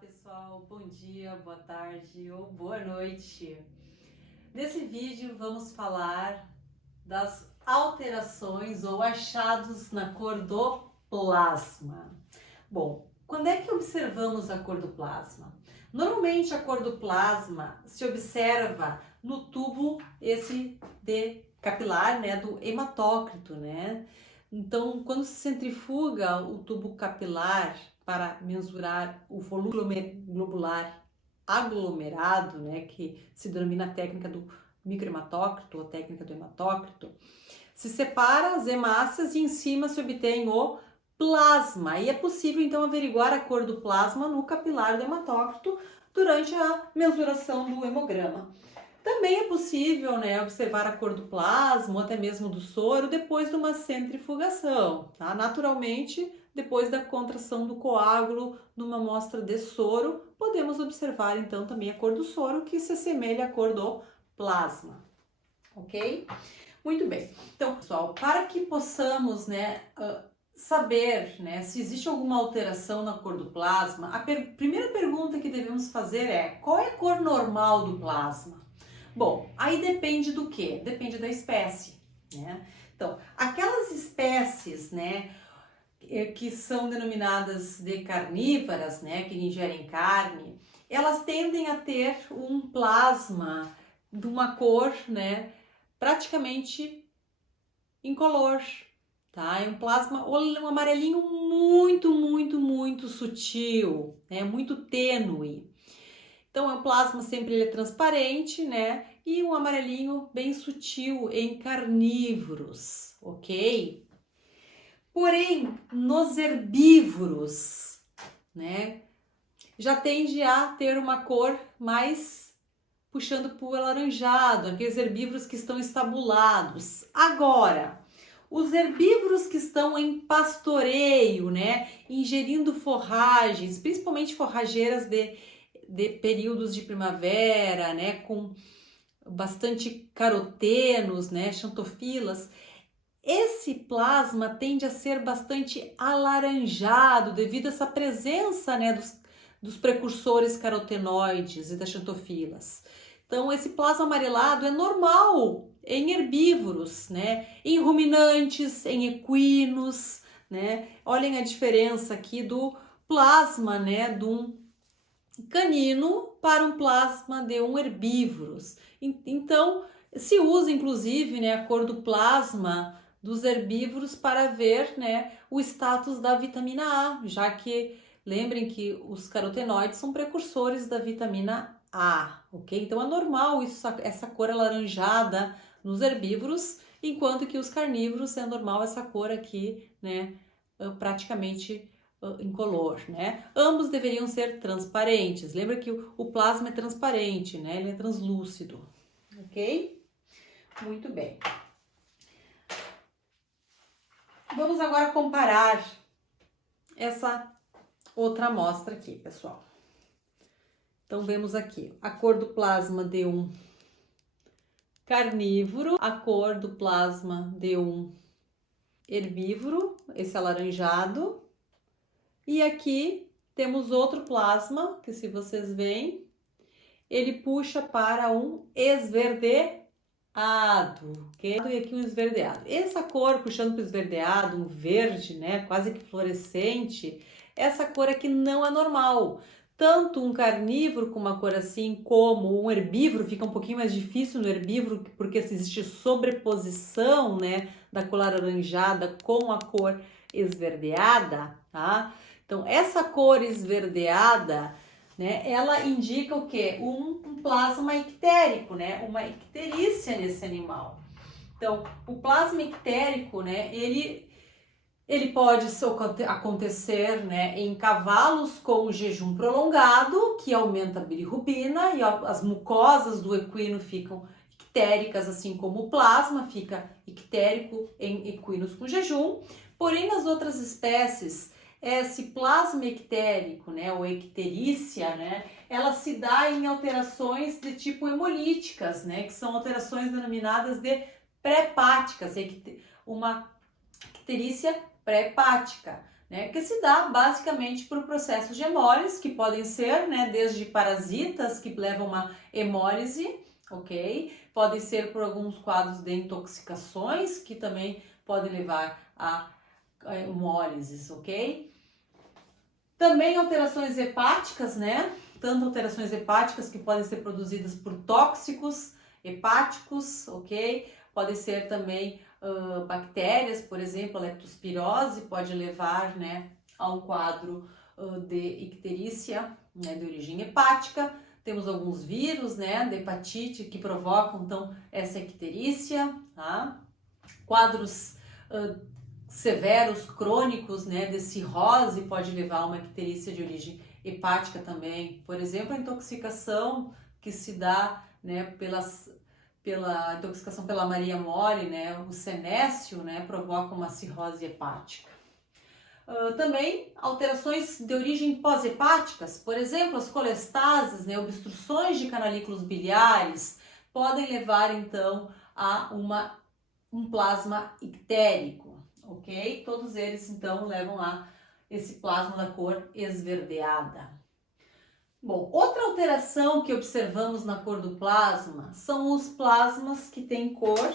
pessoal, bom dia, boa tarde ou boa noite. Nesse vídeo vamos falar das alterações ou achados na cor do plasma. Bom, quando é que observamos a cor do plasma? Normalmente a cor do plasma se observa no tubo esse de capilar, né, do hematócrito, né? Então, quando se centrifuga o tubo capilar para mensurar o volume globular aglomerado, né, que se denomina a técnica do microhematócrito ou técnica do hematócrito, se separa as hemácias e em cima se obtém o plasma. E é possível então averiguar a cor do plasma no capilar do hematócrito durante a mensuração do hemograma. Também é possível, né, observar a cor do plasma ou até mesmo do soro depois de uma centrifugação, tá? Naturalmente, depois da contração do coágulo numa amostra de soro, podemos observar então também a cor do soro, que se assemelha à cor do plasma, ok? Muito bem. Então, pessoal, para que possamos, né, saber, né, se existe alguma alteração na cor do plasma, a primeira pergunta que devemos fazer é: qual é a cor normal do plasma? Bom, aí depende do quê? Depende da espécie, né? Então, aquelas espécies, né, que são denominadas de carnívoras, né, que ingerem carne, elas tendem a ter um plasma de uma cor, né, praticamente incolor, tá? É um plasma, um amarelinho muito sutil, né, muito tênue. Então, o plasma sempre ele é transparente, né? E um amarelinho bem sutil em carnívoros, ok? Porém, nos herbívoros, né? Já tende a ter uma cor mais puxando para o alaranjado, aqueles herbívoros que estão estabulados. Agora, os herbívoros que estão em pastoreio, né? Ingerindo forragens, principalmente forrageiras de períodos de primavera, né, com bastante carotenos, né, xantofilas, esse plasma tende a ser bastante alaranjado devido a essa presença, né, dos precursores carotenoides e das xantofilas. Então, esse plasma amarelado é normal em herbívoros, né, em ruminantes, em equinos, né. Olhem a diferença aqui do plasma, né, de um canino para um plasma de um herbívoros. Então, se usa inclusive, né, a cor do plasma dos herbívoros para ver, né, o status da vitamina A, já que lembrem que os carotenoides são precursores da vitamina A, ok? Então é normal essa cor alaranjada nos herbívoros, enquanto que os carnívoros é normal essa cor aqui, né, praticamente incolor, né? Ambos deveriam ser transparentes. Lembra que o plasma é transparente, né? Ele é translúcido, ok? Muito bem. Vamos agora comparar essa outra amostra aqui, pessoal. Então, vemos aqui a cor do plasma de um carnívoro, a cor do plasma de um herbívoro, esse alaranjado. E aqui temos outro plasma, que se vocês veem, ele puxa para um esverdeado, ok? E aqui um esverdeado. Essa cor puxando para o esverdeado, um verde, né, quase que fluorescente, essa cor aqui não é normal. Tanto um carnívoro com uma cor assim, como um herbívoro, fica um pouquinho mais difícil no herbívoro, porque existe sobreposição, né, da cor alaranjada com a cor esverdeada, tá? Então, essa cor esverdeada, né, ela indica o quê? Um plasma ictérico, né, uma icterícia nesse animal. Então, o plasma ictérico, né, ele pode acontecer, né, em cavalos com jejum prolongado, que aumenta a bilirrubina e as mucosas do equino ficam ictéricas, assim como o plasma fica ictérico em equinos com jejum. Porém, nas outras espécies, esse plasma ictérico, né, ou icterícia, né, ela se dá em alterações de tipo hemolíticas, né, que são alterações denominadas de pré-hepáticas, uma icterícia pré-hepática. né, que se dá basicamente por processos de hemólise, que podem ser, né, desde parasitas que levam a uma hemólise, ok? Podem ser por alguns quadros de intoxicações, que também podem levar a hemólises, ok? Também alterações hepáticas, né? Tanto alterações hepáticas que podem ser produzidas por tóxicos hepáticos, ok? Pode ser também bactérias, por exemplo, a leptospirose pode levar, né, a um quadro de icterícia, né, de origem hepática. Temos alguns vírus, né, de hepatite que provocam, então, essa icterícia, tá? Quadros severos, crônicos, né, de cirrose pode levar a uma icterícia de origem hepática também. Por exemplo, a intoxicação que se dá, né, pela intoxicação pela Maria Mole, né, o senécio, né, provoca uma cirrose hepática. Também alterações de origem pós-hepáticas, por exemplo, as colestases, né, obstruções de canalículos biliares, podem levar então a um plasma ictérico, ok? Todos eles então levam a esse plasma da cor esverdeada. Bom, outra alteração que observamos na cor do plasma são os plasmas que têm cor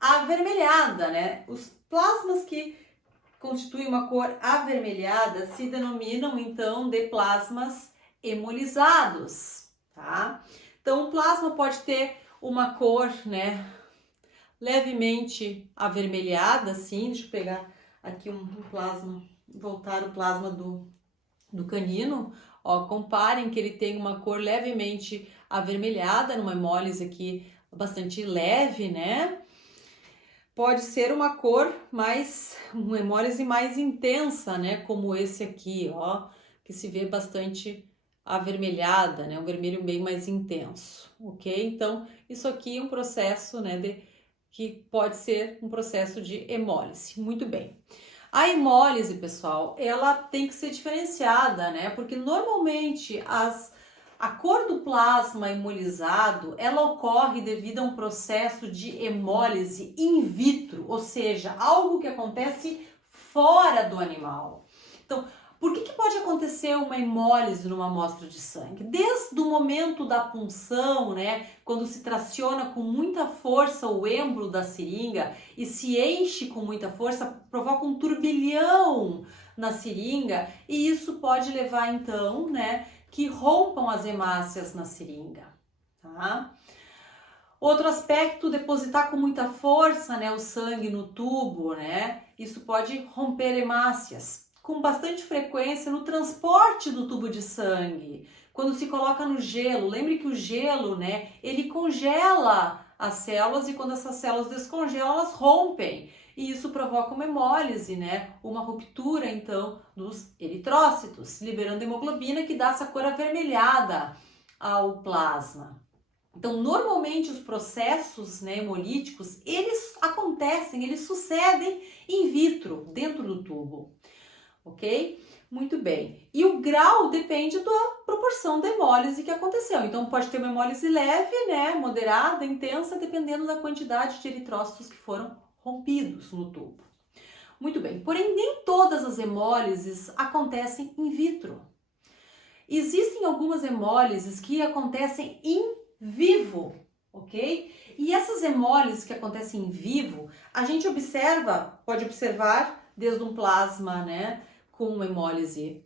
avermelhada, né? Os plasmas que constituem uma cor avermelhada se denominam então de plasmas hemolisados, tá? Então o plasma pode ter uma cor, né, levemente avermelhada, assim. Deixa eu pegar aqui um plasma, voltar o plasma do canino. Ó, comparem que ele tem uma cor levemente avermelhada, numa hemólise aqui bastante leve, né? Pode ser uma cor uma hemólise mais intensa, né? Como esse aqui, ó, que se vê bastante avermelhada, né? Um vermelho bem mais intenso, ok? Então, isso aqui é um processo, né, que pode ser um processo de hemólise. Muito bem. A hemólise, pessoal, ela tem que ser diferenciada, né? Porque normalmente a cor do plasma hemolizado, ela ocorre devido a um processo de hemólise in vitro, ou seja, algo que acontece fora do animal. Então, por que pode acontecer uma hemólise numa amostra de sangue? Desde o momento da punção, né, quando se traciona com muita força o êmbolo da seringa e se enche com muita força, provoca um turbilhão na seringa e isso pode levar então, né, que rompam as hemácias na seringa, tá? Outro aspecto, depositar com muita força, né, o sangue no tubo, né, isso pode romper hemácias. Com bastante frequência no transporte do tubo de sangue, quando se coloca no gelo. Lembre que o gelo, né, ele congela as células e quando essas células descongelam, elas rompem. E isso provoca uma hemólise, né, uma ruptura, então, dos eritrócitos, liberando hemoglobina que dá essa cor avermelhada ao plasma. Então, normalmente os processos, né, hemolíticos, eles acontecem, eles sucedem in vitro, dentro do tubo. Ok? Muito bem. E o grau depende da proporção da hemólise que aconteceu. Então, pode ter uma hemólise leve, né, moderada, intensa, dependendo da quantidade de eritrócitos que foram rompidos no tubo. Muito bem. Porém, nem todas as hemólises acontecem in vitro. Existem algumas hemólises que acontecem in vivo, ok? E essas hemólises que acontecem em vivo, a gente pode observar desde um plasma, né, com uma hemólise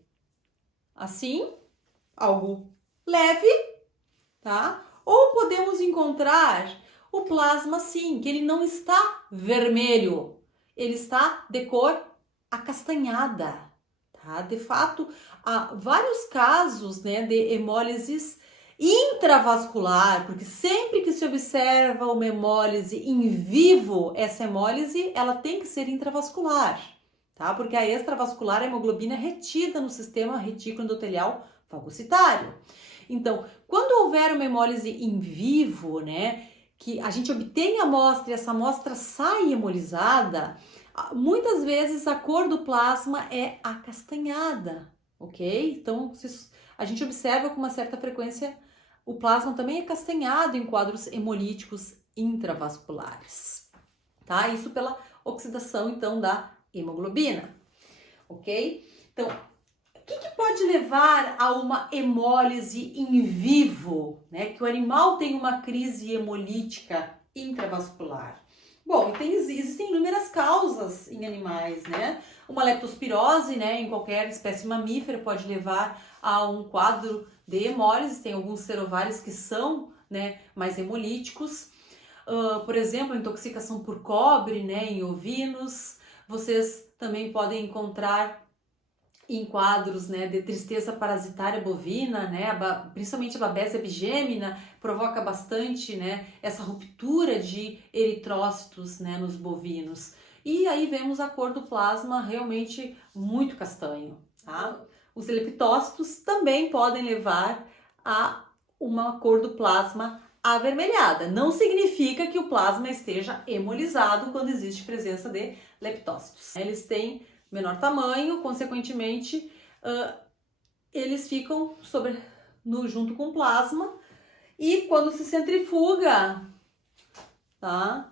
assim, algo leve, tá? Ou podemos encontrar o plasma assim, que ele não está vermelho, ele está de cor acastanhada, tá? De fato, há vários casos, né, de hemólises intravascular, porque sempre que se observa uma hemólise em vivo, essa hemólise, ela tem que ser intravascular. Tá? Porque a extravascular, a hemoglobina é retida no sistema retículo endotelial fagocitário. Então, quando houver uma hemólise em vivo, né, que a gente obtém a amostra e essa amostra sai hemolizada, muitas vezes a cor do plasma é acastanhada, ok? Então, a gente observa com uma certa frequência o plasma também é castanhado em quadros hemolíticos intravasculares, tá? Isso pela oxidação, então, da hemoglobina. ok? Então, o que pode levar a uma hemólise in vivo, né? Que o animal tem uma crise hemolítica intravascular. Bom, existem inúmeras causas em animais, né? Uma leptospirose, né, em qualquer espécie mamífera pode levar a um quadro de hemólise. Tem alguns serovários que são, né, mais hemolíticos. Por exemplo, intoxicação por cobre, né, em ovinos. Vocês também podem encontrar em quadros, né, de tristeza parasitária bovina, né, principalmente a Babesia bigêmina, provoca bastante, né, essa ruptura de eritrócitos, né, nos bovinos. E aí vemos a cor do plasma realmente muito castanho, tá? Os leptócitos também podem levar a uma cor do plasma avermelhada. Não significa que o plasma esteja hemolizado quando existe presença de leptócitos. Eles têm menor tamanho, consequentemente, eles ficam junto com o plasma, e quando se centrifuga, tá?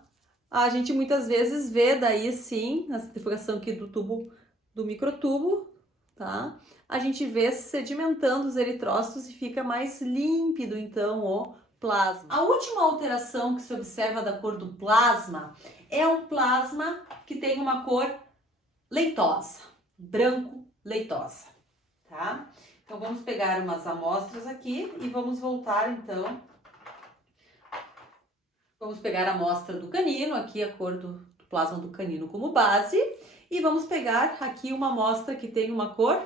A gente muitas vezes vê daí sim, na centrifugação aqui do microtubo, tá? A gente vê sedimentando os eritrócitos e fica mais límpido então o plasma. A última alteração que se observa da cor do plasma é um plasma que tem uma cor leitosa, branco leitosa, tá? Então vamos pegar umas amostras aqui e vamos voltar então. Vamos pegar a amostra do canino, aqui a cor do plasma do canino como base, e vamos pegar aqui uma amostra que tem uma cor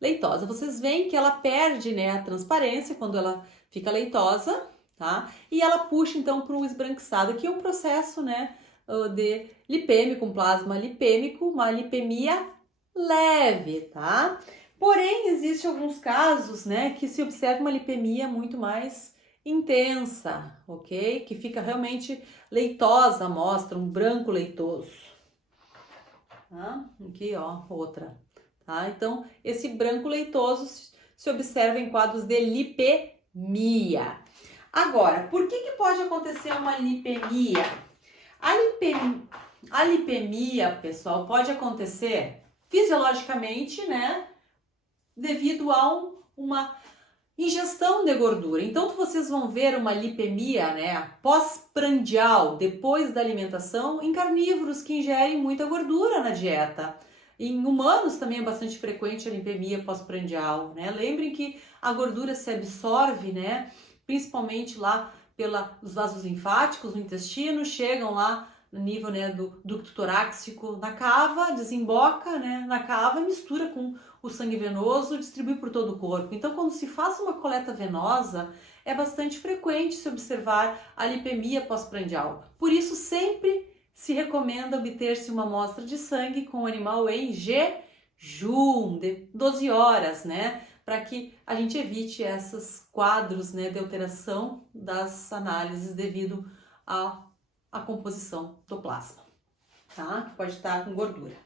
leitosa. Vocês veem que ela perde, né, a transparência quando ela fica leitosa, tá? E ela puxa então para um esbranquiçado. Aqui é um processo, né, de lipêmico, um plasma lipêmico, uma lipemia leve, tá? Porém, existem alguns casos, né, que se observa uma lipemia muito mais intensa, ok? Que fica realmente leitosa a amostra, um branco leitoso. Tá? Aqui, ó, outra. Tá? Então, esse branco leitoso se observa em quadros de lipemia. Agora, por que pode acontecer uma lipemia? A lipemia, pessoal, pode acontecer fisiologicamente, né, devido a uma ingestão de gordura. Então, vocês vão ver uma lipemia, né, pós-prandial, depois da alimentação, em carnívoros que ingerem muita gordura na dieta. Em humanos também é bastante frequente a lipemia pós-prandial, né? Lembrem que a gordura se absorve, né, principalmente lá pelos vasos linfáticos no intestino, chegam lá no nível, né, do ducto torácico na cava, desemboca, né, na cava e mistura com o sangue venoso, distribui por todo o corpo. Então, quando se faz uma coleta venosa, é bastante frequente se observar a lipemia pós-prandial. Por isso, sempre se recomenda obter-se uma amostra de sangue com o animal em jejum, de 12 horas, né? Para que a gente evite esses quadros, né, de alteração das análises devido à composição do plasma, tá? Que pode estar com gordura.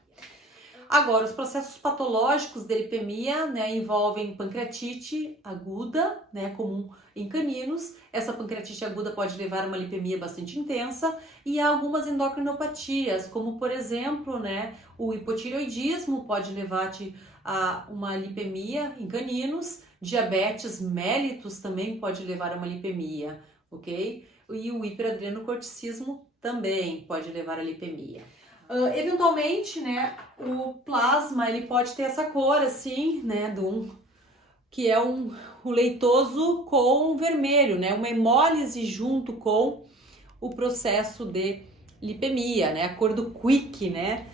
Agora, os processos patológicos de lipemia, né, envolvem pancreatite aguda, né, comum em caninos. Essa pancreatite aguda pode levar a uma lipemia bastante intensa, e há algumas endocrinopatias, como por exemplo, né, o hipotireoidismo pode levar a uma lipemia em caninos. Diabetes mellitus também pode levar a uma lipemia, ok? E o hiperadrenocorticismo também pode levar a lipemia. Eventualmente, né, o plasma ele pode ter essa cor assim, né, que é o leitoso com vermelho, né, uma hemólise junto com o processo de lipemia, né, a cor do quick, né,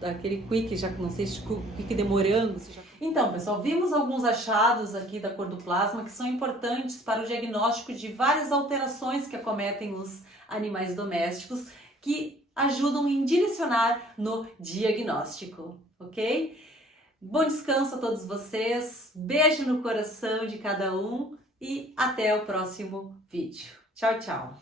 aquele quick, já não sei se quick de morango. Então, pessoal, vimos alguns achados aqui da cor do plasma que são importantes para o diagnóstico de várias alterações que acometem os animais domésticos, que ajudam em direcionar no diagnóstico, ok? Bom descanso a todos vocês, beijo no coração de cada um e até o próximo vídeo. Tchau, tchau!